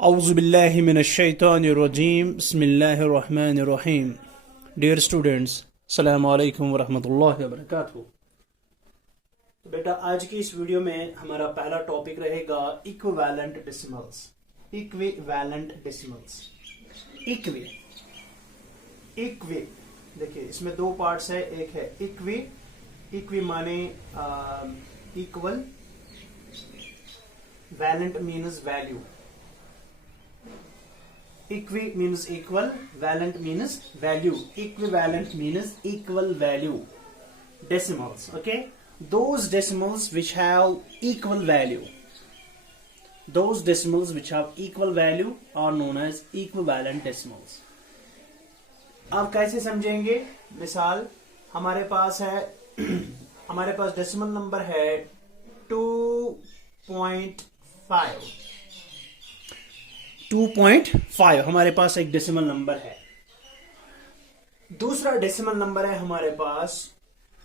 औज़ुबिल्लाहिमिनश्शैतानिर्रजीम बिस्मिल्लाहिर्रहमानिर्रहीम। Dear students, अस्सलामु अलैकुम वरहमतुल्लाहि वबरकातुहू। तो बेटा, आज की इस वीडियो में हमारा पहला टॉपिक रहेगा equivalent decimals. Equivalent decimals. Equi equi देखिए, इसमें दो पार्ट्स है। एक है इक्वी। इक्वी माने equal, valent means value. Equi means equal, valent means value. Equivalent means equal value. Decimals, okay? Those decimals which have equal value. Those decimals which have equal value are known as equivalent decimals. अब कैसे समझेंगे? मिसाल हमारे पास है हमारे पास decimal number है 2.5। 2.5 हमारे पास एक डेसिमल नंबर है। दूसरा डेसिमल नंबर है हमारे पास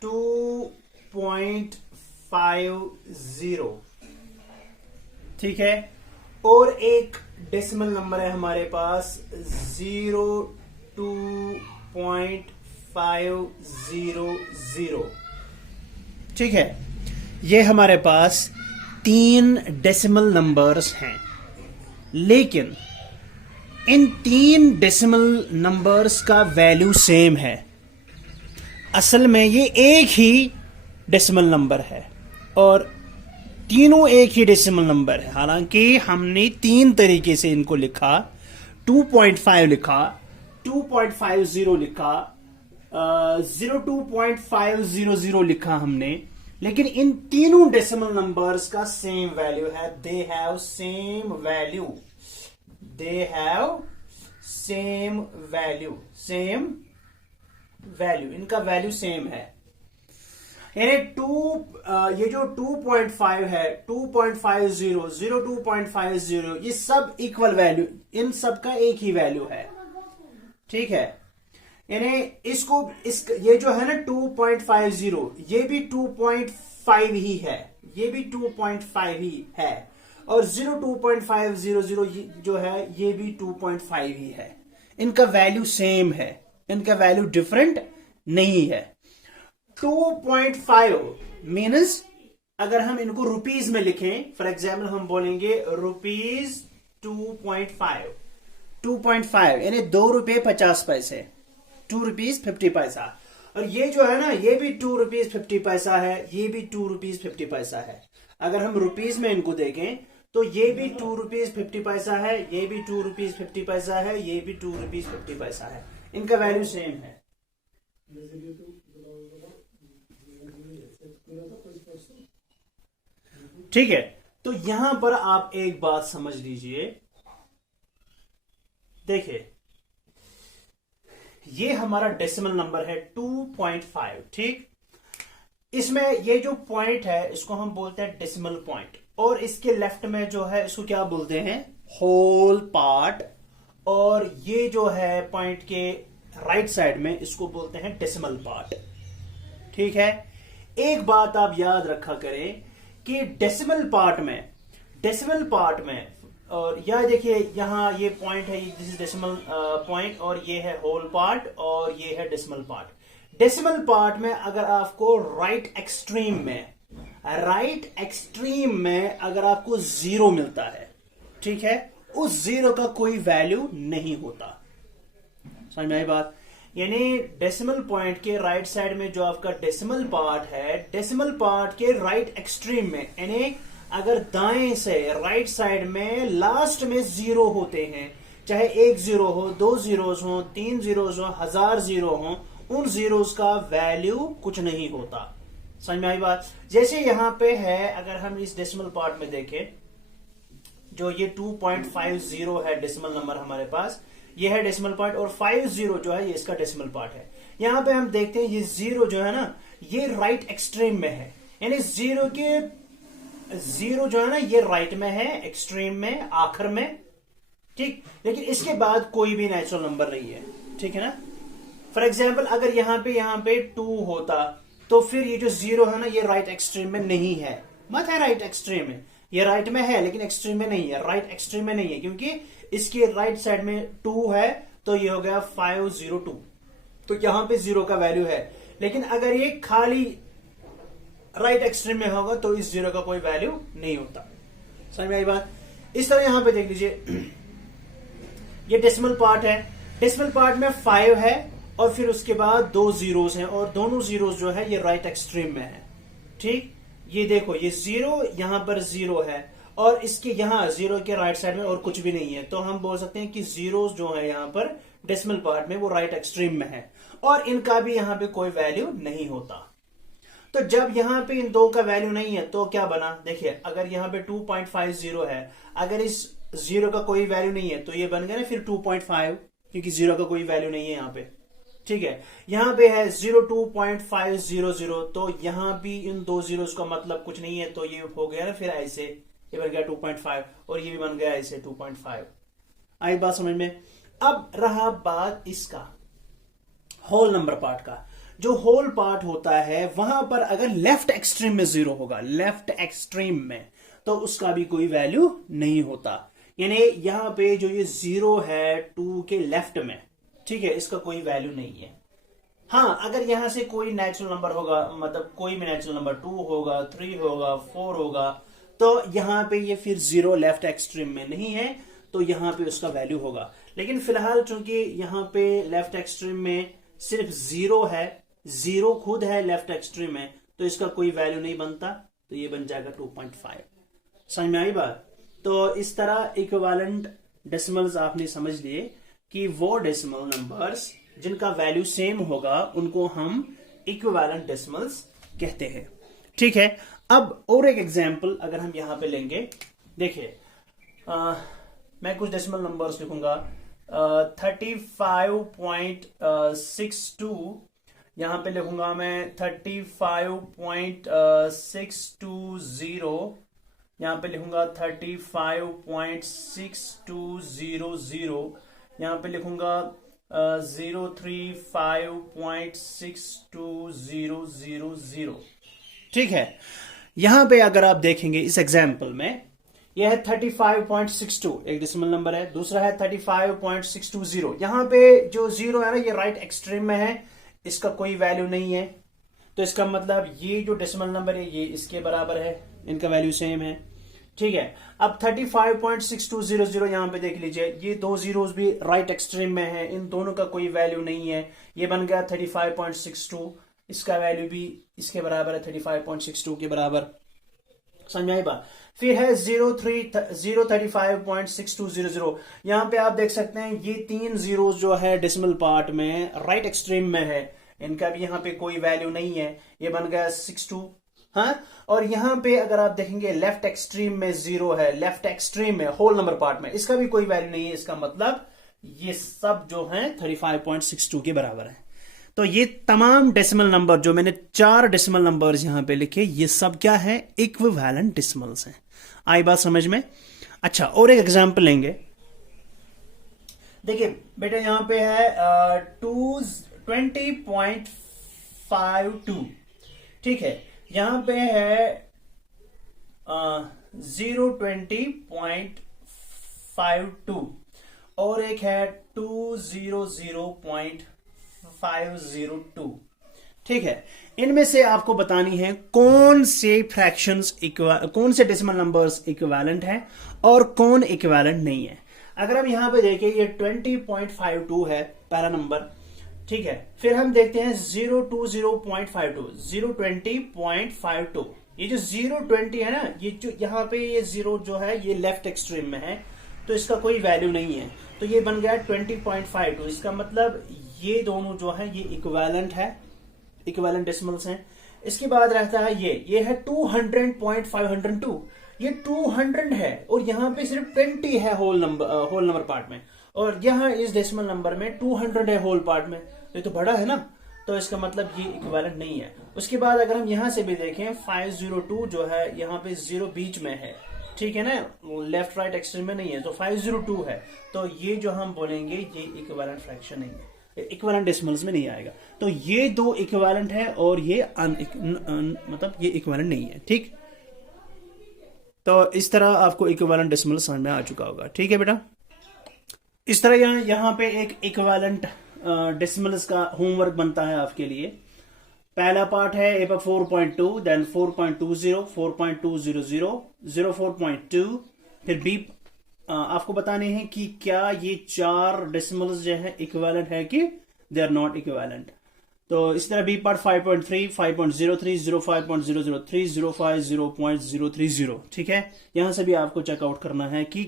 2.50। ठीक है। और एक डेसिमल नंबर है हमारे पास 0.500। ठीक है। ये हमारे पास 3 डेसिमल नंबर्स हैं, लेकिन इन 3 डेसिमल नंबर्स का वैल्यू सेम है। असल में ये एक ही डेसिमल नंबर है और तीनों एक ही डेसिमल नंबर है। हालांकि हमने 3 तरीके से इनको लिखा। 2.5 लिखा, 2.50 लिखा, 02.500 लिखा हमने, लेकिन इन तीनों डेसिमल नंबर्स का सेम वैल्यू है। They have same value. They have same value. Same value, इनका वैल्यू सेम है। यानी ये जो 2.5 है, 2.50, 02.50, ये सब इक्वल वैल्यू, इन सब का एक ही वैल्यू है। ठीक है। यानी ये जो है ना 2.50, ये भी 2.5 ही है, ये भी 2.5 ही है, और 02.500 जो है ये भी 2.5 ही है। इनका वैल्यू सेम है, इनका वैल्यू डिफरेंट नहीं है। 2.5 मीन्स अगर हम इनको रुपीज में लिखें, फॉर एग्जाम्पल हम बोलेंगे रुपीज 2.5। 2.5 यानी 2 रुपये 50 पैसे, 2 रुपीज 50 पैसा। और ये जो है ना, ये भी 2 रुपीज 50 पैसा है, ये भी 2 रुपीज 50 पैसा है। अगर हम रुपीज में इनको देखें तो ये भी 2 रुपीज 50 पैसा है, ये भी 2 रुपीज 50 पैसा है, ये भी 2 रुपीज 50 पैसा है। इनका वैल्यू सेम है। ठीक है। तो यहां पर आप एक बात समझ लीजिए। देखिए, ये हमारा डेसिमल नंबर है 2.5। ठीक। इसमें ये जो पॉइंट है इसको हम बोलते हैं डेसिमल पॉइंट, और इसके लेफ्ट में जो है इसको क्या बोलते हैं? Whole part. और ये जो है पॉइंट के राइट साइड में इसको बोलते हैं डेसिमल पार्ट। ठीक है। एक बात आप याद रखा करें कि डेसिमल पार्ट में और यह देखिए, यहां ये पॉइंट है, दिस इज डेसिमल पॉइंट, और ये है होल पार्ट, और ये है डेसिमल पार्ट। डेसिमल पार्ट में अगर आपको राइट एक्सट्रीम में अगर आपको 0 मिलता है, ठीक है, उस 0 का कोई वैल्यू नहीं होता। समझ में आई बात? यानी डेसिमल पॉइंट के राइट साइड में जो आपका डेसिमल पार्ट है, डेसिमल पार्ट के राइट एक्सट्रीम में, यानी अगर दाएं से राइट साइड में लास्ट में 0 होते हैं, चाहे 1 0 हो, 2 जीरोस हो, 3 जीरोस हो, 1000 जीरो हो, उन जीरोस का वैल्यू कुछ नहीं होता। समझ में आई बात? जैसे यहां पे है, अगर हम इस डेसिमल पार्ट में देखें, जो ये 2.50 है डेसिमल नंबर हमारे पास, ये है डेसिमल पार्ट, और 50 जो है ये इसका डेसिमल पार्ट है। यहां पे हम देखते हैं ये 0 जो है ना, ये राइट एक्सट्रीम में है। यानी 0 जो है ना, ये राइट में है, एक्सट्रीम में, आखिर में। ठीक। लेकिन इसके बाद कोई भी नेचुरल नंबर नहीं है। ठीक है ना। फॉर एग्जाम्पल अगर यहां पे 2 होता, तो फिर ये जो 0 है ना, ये राइट एक्सट्रीम में नहीं है, मत है राइट एक्सट्रीम में, ये राइट में है लेकिन एक्सट्रीम में नहीं है, राइट एक्सट्रीम में नहीं है, क्योंकि इसके राइट साइड में 2 है, तो ये हो गया 502, तो यहां पे 0 का वैल्यू है। लेकिन अगर ये खाली राइट एक्सट्रीम में होगा तो इस 0 का कोई वैल्यू नहीं होता। समझ में आई बात? इस तरह यहां पे देख लीजिए, ये डेसिमल पार्ट है, डेसिमल पार्ट में 5 है और फिर उसके बाद 2 जीरोस हैं, और दोनों जीरोस जो है ये राइट एक्सट्रीम में है। ठीक, ये देखो, ये 0 यहां पर 0 है और इसके यहां 0 के राइट साइड में और कुछ भी नहीं है, तो हम बोल सकते हैं कि जीरोस जो है यहां पर डेसिमल पार्ट में वो राइट एक्सट्रीम में है और इनका भी यहां पे कोई वैल्यू नहीं होता। तो जब यहां पे इन दो का वैल्यू नहीं है तो क्या बना, देखिए अगर यहां पे 2.50 है, अगर इस 0 का कोई वैल्यू नहीं है तो ये बन गया ना फिर 2.5, क्योंकि 0 का कोई वैल्यू नहीं है यहां पे। ठीक है, यहां पे है 02.500, तो यहां भी इन दो जीरोस का मतलब कुछ नहीं है, तो ये हो गया ना फिर ऐसे, ये बन गया 2.5 और ये भी बन गया ऐसे 2.5। आई बात समझ में? अब रहा बात इसका होल नंबर पार्ट का। जो होल पार्ट होता है वहां पर अगर लेफ्ट एक्सट्रीम में 0 होगा, लेफ्ट एक्सट्रीम में, तो उसका भी कोई वैल्यू नहीं होता। यानी यहां पे जो ये 0 है 2 के लेफ्ट में, ठीक है, इसका कोई वैल्यू नहीं है। हाँ, अगर यहां से कोई नेचुरल नंबर होगा, मतलब कोई भी नेचुरल नंबर 2 होगा, 3 होगा, 4 होगा, तो यहां पे ये फिर 0 लेफ्ट एक्सट्रीम में नहीं है, तो यहां पे उसका वैल्यू होगा। लेकिन फिलहाल चूंकि यहां पे लेफ्ट एक्सट्रीम में सिर्फ 0 है, 0 खुद है लेफ्ट एक्सट्रीम में, तो इसका कोई वैल्यू नहीं बनता, तो ये बन जाएगा 2.5। समझ में आई बात? तो इस तरह इक्विवेलेंट डेसिमल्स आपने समझ लिए कि वो डेसिमल नंबर्स जिनका वैल्यू सेम होगा उनको हम इक्विवेलेंट डेसिमल्स कहते हैं। ठीक है, अब और एक एग्जांपल अगर हम यहां पे लेंगे, देखिए मैं कुछ डेसिमल नंबर्स लिखूंगा, 35.62, यहां पे लिखूंगा मैं 35.620, यहां पे लिखूंगा 35.6200, यहां पे लिखूंगा 035.62000। ठीक है, यहां पे अगर आप देखेंगे इस एग्जाम्पल में, यह है 35.62 एक डेसिमल नंबर है, दूसरा है 35.620। यहां पे जो 0 है ना ये राइट एक्सट्रीम में है, इसका कोई वैल्यू नहीं है, तो इसका मतलब ये जो डेसिमल नंबर है ये इसके बराबर है, इनका वैल्यू सेम है। ठीक है, अब 35.6200 यहां पे देख लीजिए, ये दो जीरोस भी राइट एक्सट्रीम में है, इन दोनों का कोई वैल्यू नहीं है, ये बन गया 35.62, इसका वैल्यू भी इसके बराबर है, 35.62 के बराबर। समझ आई बात? फिर है 035.6200, यहां पे आप देख सकते हैं ये 3 जीरोस जो है डेसिमल पार्ट में राइट एक्सट्रीम में है, इनका भी यहां पे कोई वैल्यू नहीं है, ये बन गया 62। हाँ, और यहां पे अगर आप देखेंगे लेफ्ट एक्सट्रीम में 0 है, लेफ्ट एक्सट्रीम में होल नंबर पार्ट में, इसका भी कोई वैल्यू नहीं है, इसका मतलब ये सब जो है 35.62 के बराबर है। तो ये तमाम डेसिमल नंबर जो मैंने 4 डेसिमल नंबर्स यहां पे लिखे, ये सब क्या है, इक्विवेलेंट डेसिमल्स हैं। आई बात समझ में? अच्छा, और एक एग्जांपल लेंगे, देखिए बेटा यहां पे है 20.52, ठीक है, यहां पे है 020.52 और एक है 200.502। ठीक है, इनमें से आपको बतानी है कौन से फ्रैक्शंस कौन से डेसिमल नंबर्स इक्विवेलेंट हैं और कौन इक्विवेलेंट नहीं है। अगर हम यहां पे देखें, ये 20.52 है पहला नंबर, ठीक है, फिर हम देखते हैं 020.52, 020.52, ये जो 020 है ना, ये जो यहां पे ये 0 जो है ये लेफ्ट एक्सट्रीम में है, तो इसका कोई वैल्यू नहीं है, तो ये बन गया 20.52। इसका मतलब ये दोनों जो है ये इक्विवेलेंट है, इक्विवेलेंट डेसिमल्स हैं। इसके बाद रहता है ये है 200.502, ये 200 है और यहां पे सिर्फ 20 है होल नंबर पार्ट में, और यहां इस डेसिमल नंबर में 200 है होल पार्ट में, तो ये तो बड़ा है ना, तो इसका मतलब ये इक्विवेलेंट नहीं है। उसके बाद अगर हम यहां से भी देखें 502 जो है, यहां पे 0 बीच में है, ठीक है ना, लेफ्ट राइट एक्सट्रीम में नहीं है, तो 502 है, तो ये जो हम बोलेंगे ये इक्विवेलेंट फ्रैक्शन नहीं है, इक्विवेलेंट डेसिमल्स में नहीं आएगा। तो ये दो इक्विवेलेंट है और ये मतलब ये इक्विवेलेंट नहीं है। ठीक, तो इस तरह आपको इक्विवेलेंट डेसिमल समझ में आ चुका होगा। ठीक है बेटा, इस तरह यहाँ पे एक इक्विवेलेंट डेसिमल्स का होमवर्क बनता है आपके लिए। पहला पार्ट है ए पर 4.2, देन 4.20, 4.200, 04.2, फिर बी आपको बताने हैं कि क्या ये चार डेसिमल्स जो है इक्विवेलेंट है कि दे आर नॉट इक्विवेलेंट। तो इस तरह बी पार्ट 5.3, 5.03, 05.003, 05, 0.030। ठीक है, यहां से भी आपको चेकआउट करना है कि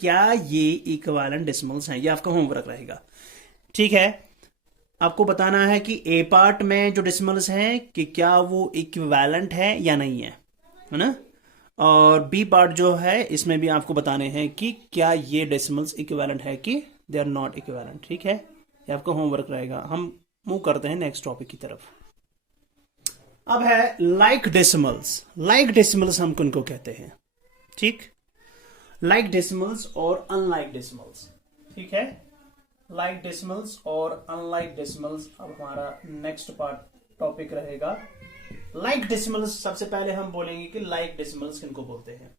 क्या ये इक्विवेलेंट डेसिमल्स हैं, ये आपका होमवर्क रहेगा। ठीक है, आपको बताना है कि ए पार्ट में जो डेसिमल्स हैं कि क्या वो इक्विवेलेंट है या नहीं है ना, और बी पार्ट जो है इसमें भी आपको बताने हैं कि क्या ये डेसिमल्स इक्विवेलेंट है कि दे आर नॉट इक्विवेलेंट। ठीक है, ये आपका होमवर्क रहेगा। हम मूव करते हैं नेक्स्ट टॉपिक की तरफ। अब है लाइक डेसिमल्स। लाइक डेसिमल्स हम किनको कहते हैं? ठीक, लाइक डेसिमल्स और अनलाइक डेसिमल्स। ठीक है, लाइक डेसिमल्स और अनलाइक डेसिमल्स अब हमारा नेक्स्ट पार्ट टॉपिक रहेगा। लाइक डेसिमल्स सबसे पहले हम बोलेंगे कि लाइक डेसिमल्स किनको बोलते हैं।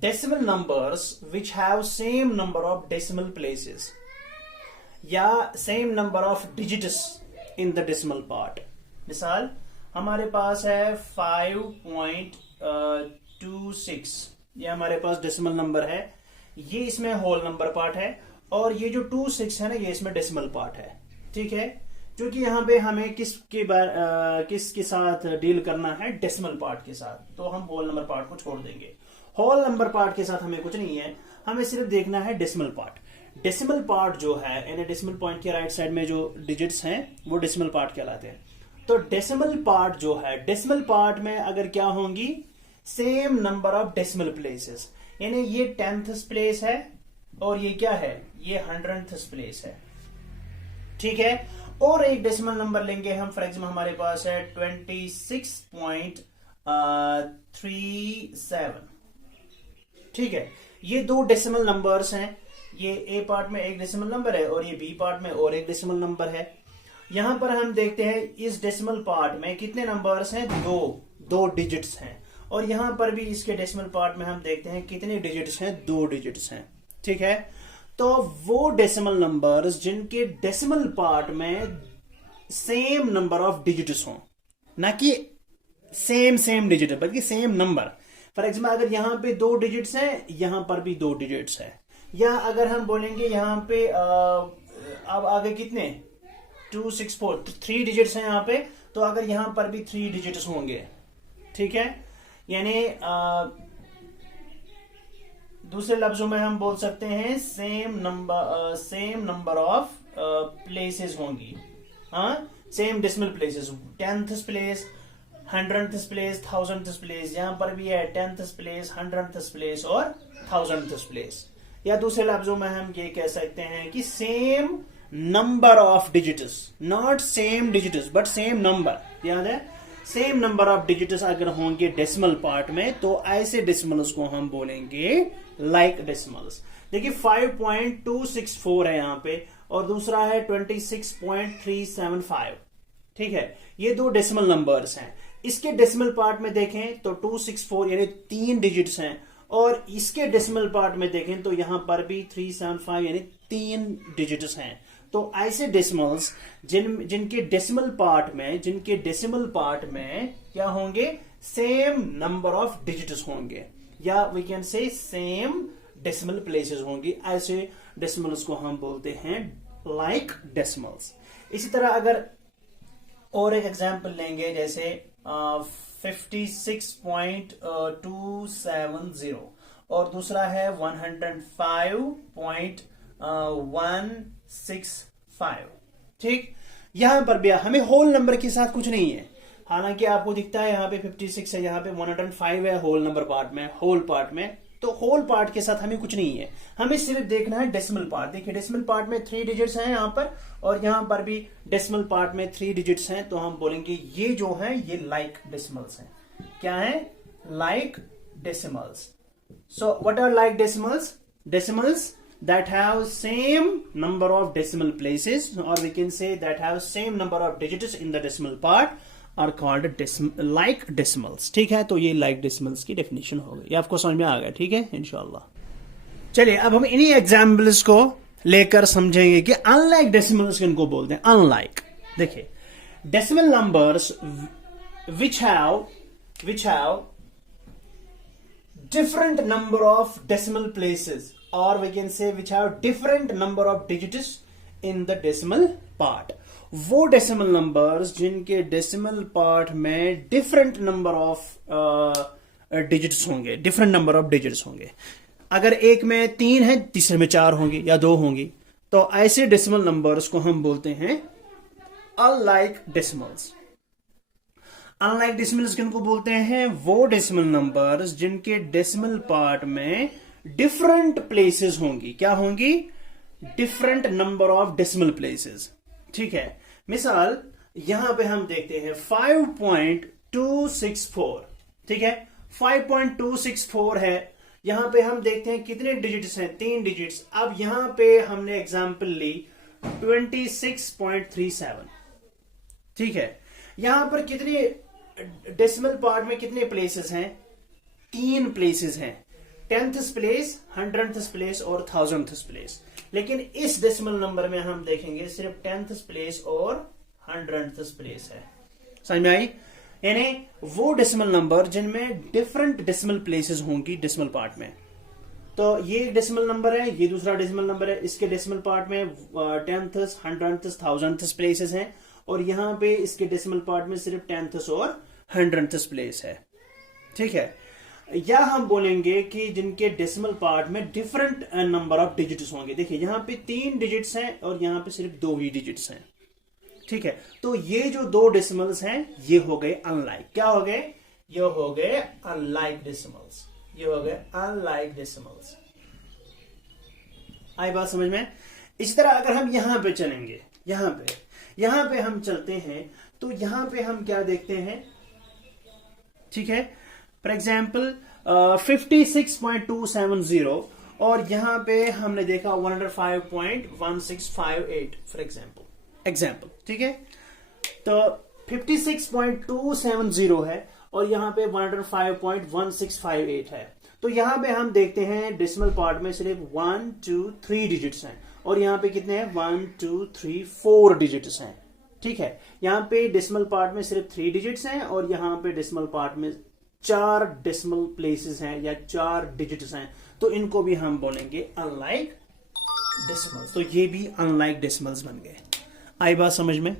Decimal numbers which have same number of decimal places या same number of digits in the decimal part. मिसाल हमारे पास है 5.26, ये हमारे पास डेसिमल नंबर है, ये इसमें होल नंबर पार्ट है, और ये जो 26 है ना ये इसमें डेसिमल पार्ट है। ठीक है, क्योंकि यहाँ पे हमें किसके साथ डील करना है? डेसिमल पार्ट के साथ, तो हम होल नंबर पार्ट को छोड़ देंगे। होल नंबर पार्ट के साथ हमें कुछ नहीं है, हमें सिर्फ देखना है डेसिमल पार्ट। डेसिमल पार्ट जो है यानी डेसिमल पॉइंट के राइट साइड में जो डिजिट्स हैं वो डेसिमल पार्ट कहलाते हैं। तो डेसिमल पार्ट जो है, डेसिमल पार्ट में अगर क्या होंगी? Same number of decimal places, यानी ये 10th प्लेस है और ये क्या है? ये 100th प्लेस है। ठीक है, और एक डेसिमल नंबर लेंगे हम, फॉर एग्जाम्पल हमारे पास है 26.37। ठीक है, ये दो डेसिमल नंबर्स हैं, ये ए पार्ट में एक डेसिमल नंबर है और ये बी पार्ट में और एक डेसिमल नंबर है। यहां पर हम देखते हैं इस डेसिमल पार्ट में कितने नंबर्स हैं? दो डिजिट्स हैं, और यहां पर भी इसके डेसिमल पार्ट में हम देखते हैं कितने डिजिट्स हैं? 2 डिजिट्स हैं। ठीक है, तो वो डेसिमल नंबर्स जिनके डेसिमल पार्ट में सेम नंबर ऑफ डिजिट्स हों, ना कि सेम डिजिट बल्कि सेम नंबर। फॉर एग्जाम्पल अगर यहां पे 2 डिजिट्स हैं, यहां पर भी 2 डिजिट्स हैं, या अगर हम बोलेंगे यहां पे अब आगे कितने 264 3 डिजिट्स हैं यहां पे, तो अगर यहां पर भी 3 डिजिट्स होंगे। ठीक है, यानी दूसरे लफ्जों में हम बोल सकते हैं सेम नंबर ऑफ प्लेसेस होंगी। हाँ, same decimal places, 10th place, 100th place, 1000th place, यहां पर भी है 10th प्लेस, 100th प्लेस और 1000th प्लेस। या दूसरे लफ्जों में हम ये कह सकते हैं कि same number of digits, not same digits but same number. याद है, सेम नंबर ऑफ डिजिट्स अगर होंगे डेसिमल पार्ट में तो ऐसे डेसिमल्स को हम बोलेंगे लाइक डेसिमल्स। देखिए 5.264 है यहां पे और दूसरा है 26.375। ठीक है, ये दो डेसिमल नंबर्स हैं। इसके डेसिमल पार्ट में देखें तो 264 यानी 3 डिजिट्स हैं, और इसके डेसिमल पार्ट में देखें तो यहां पर भी 375 यानी 3 डिजिट्स हैं। तो ऐसे डेसिमल्स जिनके डेसिमल पार्ट में क्या होंगे? सेम नंबर ऑफ डिजिट्स होंगे, या we can say same decimal places होंगी। ऐसे डेसिमल्स को हम बोलते हैं लाइक डेसिमल्स। इसी तरह अगर और एक एग्जांपल लेंगे, जैसे 56.270 और दूसरा है 105.165। ठीक, यहां पर भी हमें होल नंबर के साथ कुछ नहीं है, हालांकि आपको दिखता है यहाँ पे 56 है, यहाँ पे 105 है होल नंबर पार्ट में, होल पार्ट में। तो होल पार्ट के साथ हमें कुछ नहीं है, हमें सिर्फ देखना है डेसिमल पार्ट। देखिए डेसिमल पार्ट में 3 डिजिट्स हैं यहाँ पर, और यहाँ पर भी डेसिमल पार्ट में 3 डिजिट्स हैं, तो हम बोलेंगे ये जो है ये लाइक डेसिमल्स हैं। क्या है? Like decimals. So what are like decimals? Decimals that have same number of decimal places, or we can say that have same number of digits in the decimal part, are called like decimals. ठीक है, तो ये like decimals की definition हो गई, ये आपको समझ में आ गया। ठीक है इंशाल्लाह। चलिए अब हम इन्हीं एग्जाम्पल्स को लेकर समझेंगे कि अनलाइक डेसिमल्स किनको बोलते हैं। अनलाइक, देखिए decimal numbers which have different number of decimal places, or we can say which have different number of digits in the decimal part। वो decimal numbers जिनके decimal part में different number of digits होंगे, different number of digits होंगे। अगर एक में 3 है, तीसरे में 4 होंगी या 2 होंगी, तो ऐसे decimal numbers को हम बोलते हैं unlike decimals। अनलाइक डेसिमल्स किनको बोलते हैं? वो डेसिमल नंबर्स जिनके डेसिमल पार्ट में डिफरेंट प्लेसेस होंगी। क्या होंगी? Different number of decimal places. ठीक है, मिसाल यहां पे हम देखते हैं 5.264। ठीक है, 5.264 है। यहां पे हम देखते हैं कितने डिजिट्स हैं? 3 डिजिट्स। अब यहां पे हमने एग्जांपल ली 26.37। ठीक है, यहां पर कितने डेसिमल पार्ट में कितने प्लेसेस हैं? 3 प्लेसेस हैं, 10th प्लेस, 100th प्लेस और 1000th प्लेस। लेकिन इस डेसिमल नंबर में हम देखेंगे सिर्फ 10th प्लेस और 100th प्लेस है। समझ में आई? यानी वो डेसिमल नंबर जिनमें डिफरेंट डेसिमल प्लेसेस होंगी डेसिमल पार्ट में। तो ये एक डेसिमल नंबर है, ये दूसरा डेसिमल नंबर है, इसके डेसिमल पार्ट में 10th, 100th, 1000th प्लेसेस हैं, और यहां पे इसके डेसिमल पार्ट में सिर्फ 10th और 100th प्लेस है। ठीक है, या हम बोलेंगे कि जिनके डेसिमल पार्ट में डिफरेंट नंबर ऑफ डिजिट्स होंगे। देखिए यहां पे 3 डिजिट्स हैं और यहां पे सिर्फ 2 ही डिजिट्स हैं। ठीक है, तो ये जो 2 डेसिमल्स हैं ये हो गए अनलाइक। क्या हो गए? ये हो गए अनलाइक डेसिमल्स। ये हो गए अनलाइक डेसिमल्स। आई बात समझ में? इसी तरह अगर हम यहां पे चलेंगे, यहां पे हम चलते हैं, तो यहां पे हम क्या देखते हैं? ठीक है, फॉर एग्जाम्पल 56.270 और यहां पे हमने देखा 105.1658 फॉर एग्जाम्पल। ठीक है, तो 56.270 है और यहां पे 105.1658 है। तो यहां पे हम देखते हैं डेसिमल पार्ट में सिर्फ 1, 2, 3 डिजिट्स हैं, और यहां पे कितने हैं? 1, 2, 3, 4 डिजिट्स हैं। ठीक है, यहां पे डेसिमल पार्ट में सिर्फ 3 डिजिट्स हैं और यहां पे डेसिमल पार्ट में 4 डेसिमल प्लेसेस हैं या 4 डिजिट्स हैं, तो इनको भी हम बोलेंगे अनलाइक डेसिमल्स। तो ये भी अनलाइक डेसिमल्स बन गए। आई बात समझ में?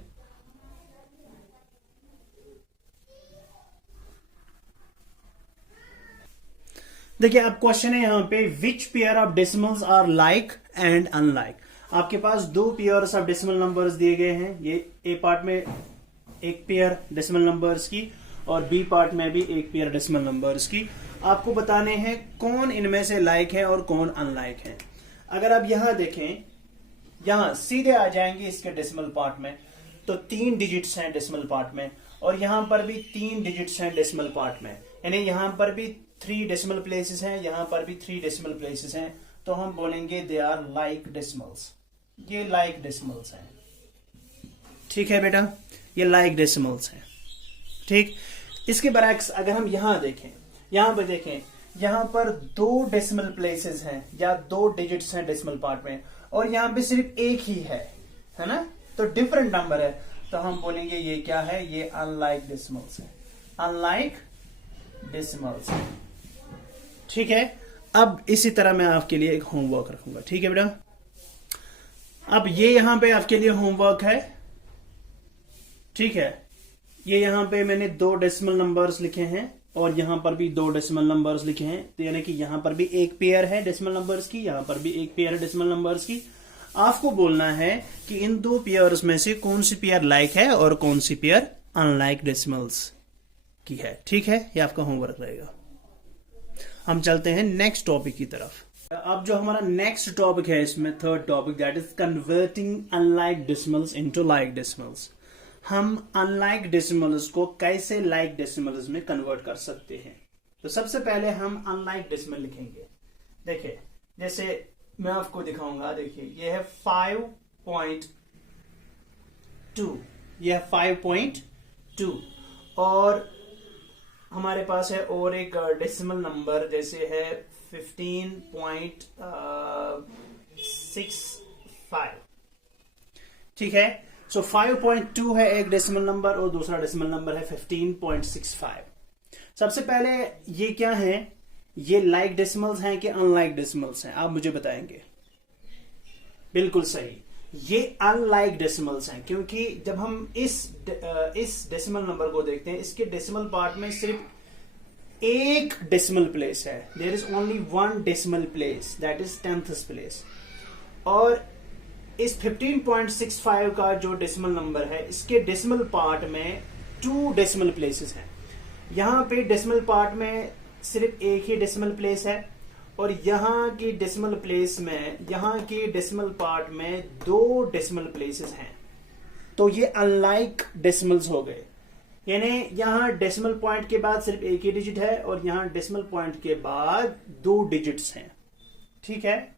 देखिए अब क्वेश्चन है यहां पे, which pair of decimals are like and unlike. आपके पास 2 पेयर्स ऑफ डेसिमल नंबर्स दिए गए हैं। ये ए पार्ट में एक पेयर डेसिमल नंबर्स की और बी पार्ट में भी एक पेयर डेसिमल नंबर्स की। आपको बताने हैं कौन इनमें से लाइक है और कौन अनलाइक है। अगर आप यहां देखें, यहां सीधे आ जाएंगे इसके डेसिमल पार्ट में, तो 3 डिजिट्स हैं डेसिमल पार्ट में, और यहां पर भी 3 डिजिट्स हैं डेसिमल पार्ट में। यानी यहां पर भी 3 डेसिमल प्लेसेस हैं, यहां पर भी 3 डेसिमल प्लेसेस हैं, तो हम बोलेंगे दे आर लाइक डेसिमल्स। ये लाइक डेसिमल्स हैं। ठीक है बेटा, ये लाइक डेसिमल्स हैं। ठीक, इसके बरक्स अगर हम यहां देखें, यहां पर देखें, यहां पर 2 डेसिमल प्लेसेस हैं या 2 डिजिट्स हैं डेसिमल पार्ट में, और यहां पे सिर्फ एक ही है ना, तो डिफरेंट नंबर है, तो हम बोलेंगे ये क्या है? ये अनलाइक डेसिमल्स है। अनलाइक डेसिमल्स है। ठीक है, अब इसी तरह मैं आपके लिए एक होमवर्क रखूंगा। ठीक है बेटा, अब ये यहां पे आपके लिए होमवर्क है। ठीक है, ये यहां पे मैंने 2 डेसिमल नंबर्स लिखे हैं और यहां पर भी 2 डेसिमल नंबर्स लिखे हैं, तो यानी कि यहां पर भी एक पेयर है डेसिमल नंबर्स की, यहां पर भी एक पेयर है डेसिमल नंबर्स की। आपको बोलना है कि इन 2 पेयर्स में से कौन सी पेयर लाइक है और कौन सी पेयर अनलाइक डेसिमल्स की है। ठीक है, ये आपका होमवर्क रहेगा। हम चलते हैं नेक्स्ट टॉपिक की तरफ। अब जो हमारा नेक्स्ट टॉपिक है इसमें third topic, that is converting unlike decimals into like decimals. हम अनलाइक डेसिमल्स को कैसे लाइक डेसिमल्स में कन्वर्ट कर सकते हैं। तो सबसे पहले हम अनलाइक डेसिमल लिखेंगे। देखिए जैसे मैं आपको दिखाऊंगा, देखिए ये है 5.2, ये है 5.2, और हमारे पास है और एक डेसिमल नंबर जैसे है 15.65। ठीक है, सो 5.2 है एक डेसिमल नंबर और दूसरा डेसिमल नंबर है 15.65। सबसे पहले ये क्या है, ये लाइक डेसिमल्स हैं कि अनलाइक डेसिमल्स हैं, आप मुझे बताएंगे। बिल्कुल सही, ये अनलाइक डेसिमल्स हैं, क्योंकि जब हम इस डेसिमल नंबर को देखते हैं, इसके डेसिमल पार्ट में सिर्फ एक डेसिमल प्लेस है, there is only one decimal place, that is 10th place. और इस 15.65 का जो डेसिमल नंबर है, इसके डेसिमल पार्ट में 2 डेसिमल प्लेसेस हैं। यहां पे डेसिमल पार्ट में सिर्फ एक ही डेसिमल प्लेस है और यहां की डेसिमल प्लेस में, यहां की डेसिमल पार्ट में 2 डेसिमल प्लेसेस हैं। तो ये अनलाइक डेसिमल्स हो गए, यानी यहां डेसिमल पॉइंट के बाद सिर्फ एक ही डिजिट है और यहां डेसिमल पॉइंट के बाद 2 डिजिट्स हैं। ठीक है,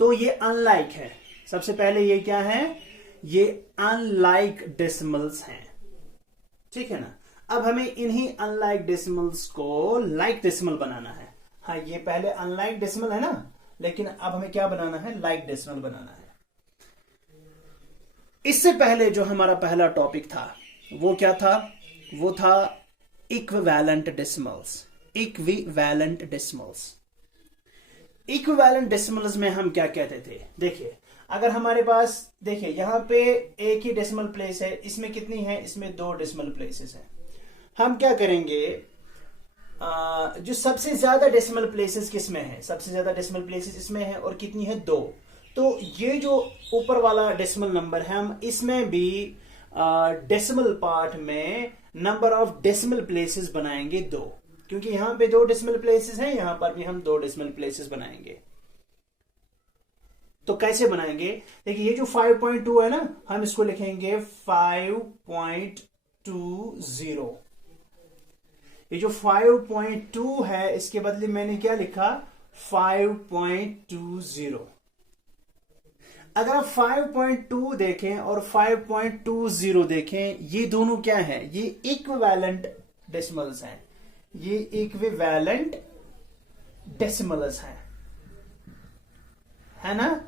तो ये अनलाइक है। सबसे पहले ये क्या है, ये अनलाइक डेसिमल्स हैं। ठीक है ना, अब हमें इन्हीं अनलाइक डेसिमल्स को लाइक डेसिमल बनाना है। हाँ, ये पहले अनलाइक डेसिमल है ना, लेकिन अब हमें क्या बनाना है, लाइक डेसिमल बनाना है। इससे पहले जो हमारा पहला टॉपिक था वो क्या था, वो था equivalent decimals. Equivalent decimals, equivalent decimals में हम क्या कहते थे, देखिए अगर हमारे पास, देखिए यहां पे एक ही डेसिमल प्लेस है, इसमें कितनी है, इसमें 2 डेसिमल प्लेसेस हैं। हम क्या करेंगे, जो सबसे ज्यादा डेसिमल प्लेसेस किसमें है, सबसे ज्यादा डेसिमल प्लेसेस इसमें है और कितनी है, 2। तो ये जो ऊपर वाला डेसिमल नंबर है, हम इसमें भी डेसिमल पार्ट में नंबर ऑफ डेसिमल प्लेसेस बनाएंगे 2, क्योंकि यहां पे 2 डेसिमल प्लेसेस हैं, यहां पर भी हम 2 डेसिमल प्लेसेस बनाएंगे। तो कैसे बनाएंगे, देखिए ये जो 5.2 है ना, हम इसको लिखेंगे 5.20। ये जो 5.2 है, इसके बदले मैंने क्या लिखा, 5.20। अगर आप 5.2 देखें और 5.20 देखें, ये दोनों क्या है, ये इक्विवेलेंट डेसिमल्स हैं, ये इक्विवेलेंट डेसिमल्स हैं, है ना।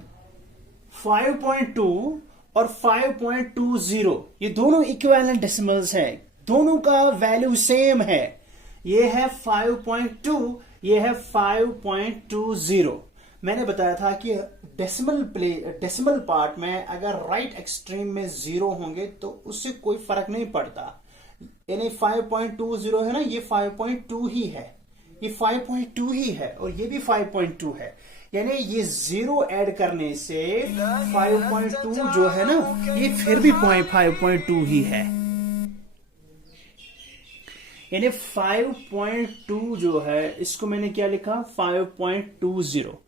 5.2 और 5.20 ये दोनों इक्विवेलेंट डेसिमल्स हैं, दोनों का वैल्यू सेम है। ये है 5.2, ये है 5.20। मैंने बताया था कि डेसिमल पार्ट में अगर राइट एक्सट्रीम में 0 होंगे तो उससे कोई फर्क नहीं पड़ता, यानी 5.20 है ना, ये 5.2 ही है, ये 5.2 ही है और ये भी 5.2 है, यानी ये 0 ऐड करने से 5.2 जो है ना, ये फिर भी 5.2 ही है, यानी 5.2 जो है, इसको मैंने क्या लिखा, 5.20।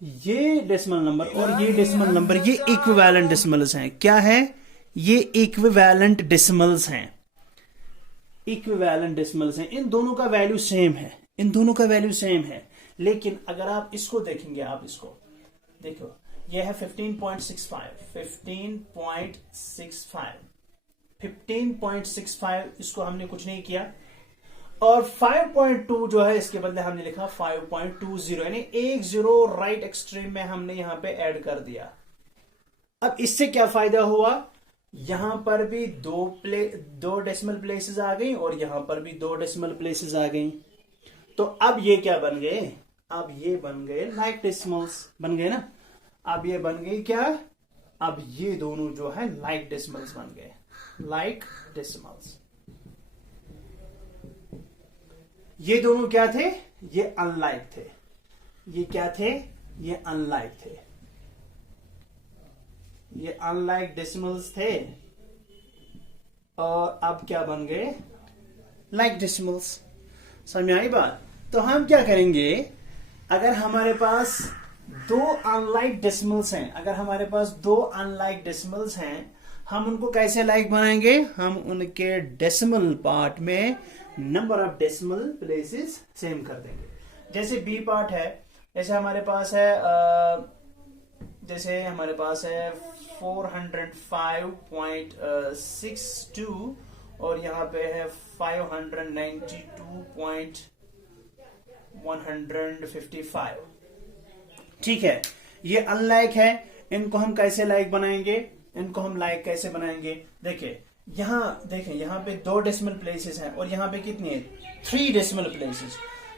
ये डेसिमल नंबर और ये डेसिमल नंबर, ये इक्विवेलेंट डेसिमल्स हैं। क्या है, ये इक्विवेलेंट डेसिमल्स हैं, इक्विवेलेंट डेसिमल्स हैं। इन दोनों का वैल्यू सेम है, इन दोनों का वैल्यू सेम है। लेकिन अगर आप इसको देखेंगे, आप इसको देखो, ये है 15.65, 15.65, इसको हमने कुछ नहीं किया, और 5.2 जो है, इसके बदले हमने लिखा 5.20, यानी 1 0 राइट एक्सट्रीम में हमने यहां पे ऐड कर दिया। अब इससे क्या फायदा हुआ, यहां पर भी 2 डेसिमल प्लेसेस आ गई और यहां पर भी 2 डेसिमल प्लेसेस आ गई। तो अब ये क्या बन गए, अब ये बन गए लाइक डेसिमल्स बन गए ना। अब ये बन गई क्या, अब ये दोनों जो है लाइक डेसिमल्स बन गए, लाइक डेसिमल्स। ये दोनों क्या थे, ये अनलाइक थे, ये क्या थे, ये अनलाइक थे, ये अनलाइक डेसिमल्स थे और अब क्या बन गए, लाइक डेसिमल्स। समझ में आई बात। तो हम क्या करेंगे, अगर हमारे पास 2 अनलाइक डेसिमल्स हैं, अगर हमारे पास 2 अनलाइक डेसिमल्स हैं, हम उनको कैसे लाइक बनाएंगे, हम उनके डेसिमल पार्ट में number of decimal places same कर देंगे। जैसे बी पार्ट है, जैसे हमारे पास है 405.62 और यहाँ पे है 592.155। ठीक है, ये अनलाइक है। इनको हम कैसे लाइक बनाएंगे, इनको हम लाइक कैसे बनाएंगे? देखिए यहाँ देखें, यहाँ पे 2 डेसिमल प्लेसेस हैं और यहाँ पे कितनी है? 3 डेसिमल प्लेसेस।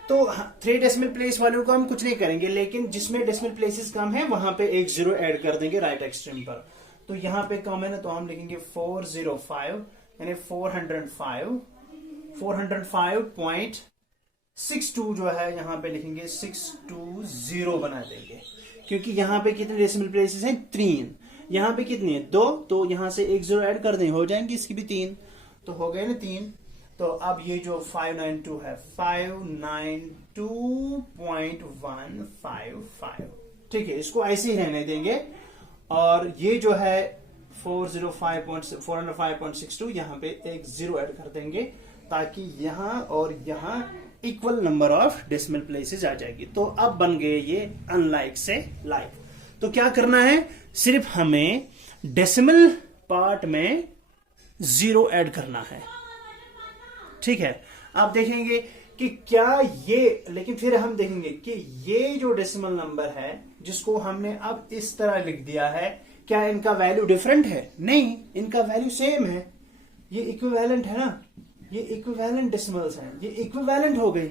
तो 3 डेसिमल प्लेस वालों को हम कुछ नहीं करेंगे, लेकिन जिसमें डेसिमल प्लेसेस कम है वहां पे एक 0 ऐड कर देंगे राइट एक्सट्रीम पर। तो यहाँ पे कम है ना, तो हम लिखेंगे 405 यानी 405.62 जो है यहाँ पे लिखेंगे 620 बना देंगे, क्योंकि यहाँ पे कितने डेसिमल प्लेसेस हैं? 3। यहाँ पे कितनी है? 2। तो यहाँ से एक 0 ऐड कर दें, हो जाएंगे इसकी भी 3। तो हो गए ना 3। तो अब ये जो 592 है 592.155, ठीक है, इसको ऐसे ही रहने देंगे। और ये जो है 405.62 यहाँ पे एक 0 ऐड कर देंगे, ताकि यहाँ और यहाँ equal number of decimal places आ जाएगी। तो अब बन गए ये अनलाइक से लाइक। तो क्या करना है? सिर्फ हमें डेसिमल पार्ट में 0 ऐड करना है। ठीक है, आप देखेंगे कि क्या ये, लेकिन फिर हम देखेंगे कि ये जो डेसिमल नंबर है जिसको हमने अब इस तरह लिख दिया है, क्या इनका वैल्यू डिफरेंट है? नहीं, इनका वैल्यू सेम है। ये इक्विवेलेंट है ना, ये इक्विवेलेंट डेसिमल्स हैं, ये इक्विवेलेंट हो गई।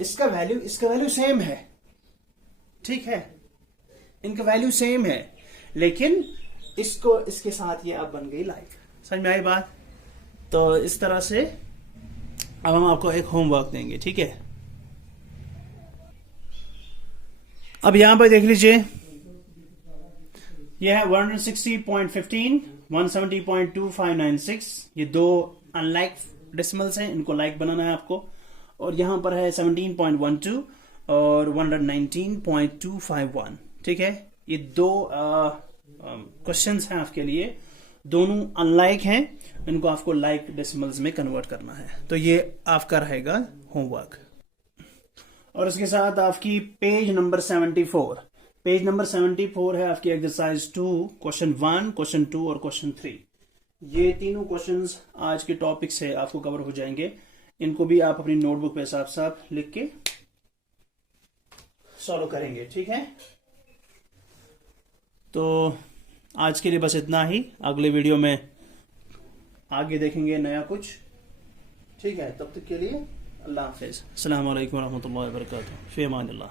इसका वैल्यू सेम है। ठीक है, इनका वैल्यू सेम है, लेकिन इसके साथ ये अब बन गई लाइक। समझ में आई बात? तो इस तरह से अब हम आपको एक होमवर्क देंगे। ठीक है, अब यहां पर देख लीजिए, यह है 160.15, 170.2596। ये 2 अनलाइक डेसिमल्स हैं, इनको लाइक बनाना है आपको। और यहां पर है 17.12 और 119.251। ठीक है, ये 2 क्वेश्चंस हैं आपके लिए, दोनों अनलाइक हैं, इनको आपको लाइक डेसिमल्स में कन्वर्ट करना है। तो ये आपका रहेगा होमवर्क। और इसके साथ आपकी पेज नंबर 74 है आपकी एक्सरसाइज 2, क्वेश्चन 1, क्वेश्चन 2 और क्वेश्चन 3। ये तीनों क्वेश्चंस आज के टॉपिक से आपको कवर हो जाएंगे। इनको भी आप अपनी नोटबुक पे साफ साफ लिख के सॉल्व करेंगे। ठीक है, तो आज के लिए बस इतना ही। अगले वीडियो में आगे देखेंगे नया कुछ। ठीक है, तब तक के लिए अल्लाह हाफिज। अस्सलाम वालेकुम रहमतुल्लाहि व बरकातुहू। फी अमानिल्लाह।